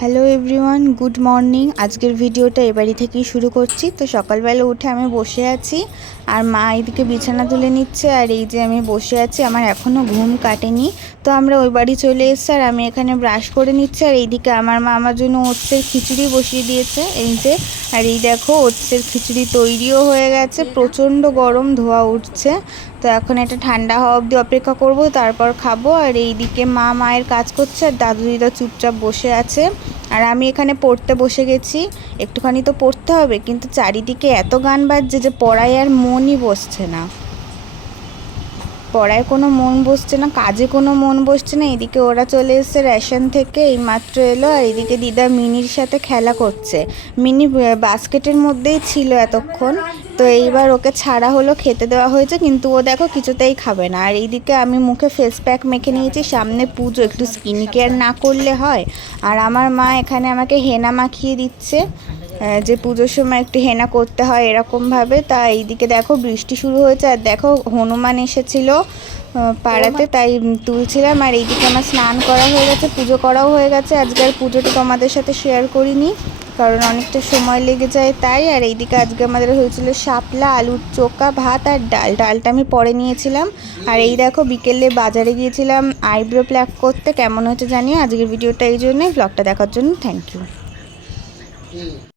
Hello everyone, good morning. আজকের ভিডিওটা এবারই থেকেই শুরু করছি। তো সকালবেলা উঠে আমি বসে আছি আর মা এইদিকে বিছানা তুলে নিচ্ছে আর এই যে আমি বসে আছি, আমার এখনও ঘুম কাটেনি। তো আমরা ওই বাড়ি চলে এসেছি আর আমি এখানে ব্রাশ করে নিচ্ছি আর এইদিকে আমার মা আমার জন্য ওটসের খিচুড়ি বসিয়ে দিয়েছে এই যে। আর এই দেখো ওটসের খিচুড়ি তৈরিও হয়ে গেছে, প্রচণ্ড গরম ধোয়া উঠছে। তো এখন এটা ঠান্ডা হওয়া অবধি অপেক্ষা করব, তারপর খাবো। আর এইদিকে মা মায়ের কাজ করছে আর দাদু দিদা চুপচাপ বসে আছে। আর আমি এখানে পড়তে বসে গেছি, একটুখানি তো পড়তে হবে, কিন্তু চারিদিকে এত গান বাজছে যে পড়ায় আর মনই বসছে না, পড়ায় কোনো মন বসছে না, কাজে কোনো মন বসছে না। এদিকে ওরা চলে এসেছে রেশন থেকে, এইমাত্র এলো। আর এদিকে দিদা মিনির সাথে খেলা করছে। মিনি বাস্কেটের মধ্যেই ছিল এতক্ষণ, তো এইবার ওকে ছাড়া হলো, খেতে দেওয়া হয়েছে, কিন্তু ও দেখো কিছুতেই খাবে না। আর এইদিকে আমি মুখে ফেস প্যাক মেখে নিয়েছি, সামনে পুজো, একটু স্কিন কেয়ার না করলে হয়। আর আমার মা এখানে আমাকে হেনা মাখিয়ে দিচ্ছে, যে পুজোর সময় একটু হেনা করতে হয় এরকমভাবে। তা এইদিকে দেখো বৃষ্টি শুরু হয়েছে আর দেখো হনুমান এসেছিল পাড়াতে, তাই তুলছিলাম। আর এইদিকে আমার স্নান করা হয়ে গেছে, পুজো করাও হয়ে গেছে। আজকে আর পুজোটা তোমাদের সাথে শেয়ার করিনি, কারণ অনেকটা সময় লেগে যায় তাই। আর এইদিকে আজকে আমাদের হয়েছিল শাপলা, আলুর চোখা, ভাত আর ডালটা আমি পরে নিয়েছিলাম। আর এই দেখো বিকেলে বাজারে গিয়েছিলাম আইব্রো প্লাক করতে, কেমন হয়েছে জানিও। আজকের ভিডিওটা এই জন্যই, ব্লগটা দেখার জন্য থ্যাংক ইউ।